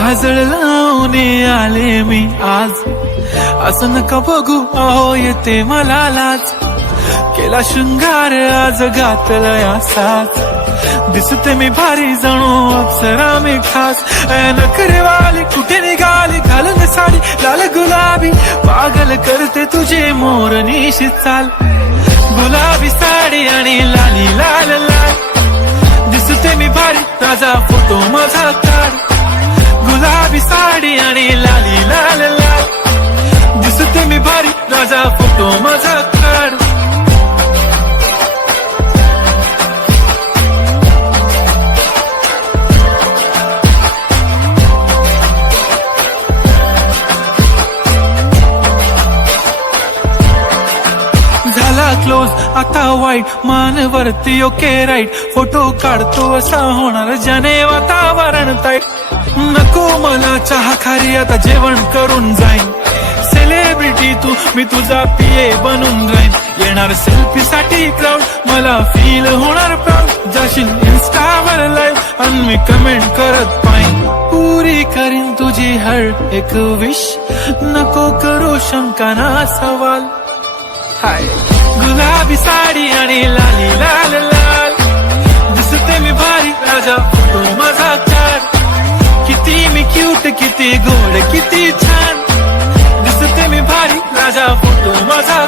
काजळ लावून आले मी आज, असं नका बघू अहो येते मला लाज. केला शृंगार आज घातलाय असाच, दिसते मी भारी जणू अप्सरा मी खास. नखरेवाली कुठे निघाली घालून साडी लाल गुलाबी, पागल करते तुझे मोरनीशी चाल. गुलाबी साडी आणि लाली लाल लाल, दिसते मी भारी ताजा फोटो माझा काढ. गुलाबी साडी आणि लाली लाल लाल, दिसते मी भारी ताजा फोटो माझा काढ. झाला क्लोज आता वाईट, मान वरती ओके राईट. फोटो काढतो असा होणार ज्याने वातावरण ताईट. नको मला चहा खारी आता जेवण करून जाईन. सेलिब्रिटी तू मी तुझा पिये बनून राहीन. येणार सेल्फी साठी क्राऊड मला फील होणार प्राऊड. जाशील इन्स्टावर लाईव्ह आणि मी कमेंट करत पाहिन. पुरी करीन तुझी हर एक विश, नको करू शंका ना सवाल. हाय गुलाबी साडी आणि लाली लाल लाल, दिसते मी भारी राजा फोटो माझा काढ. किती मी क्यूट किती गोड किती छान, दिसते मी भारी राजा फोटो माझा.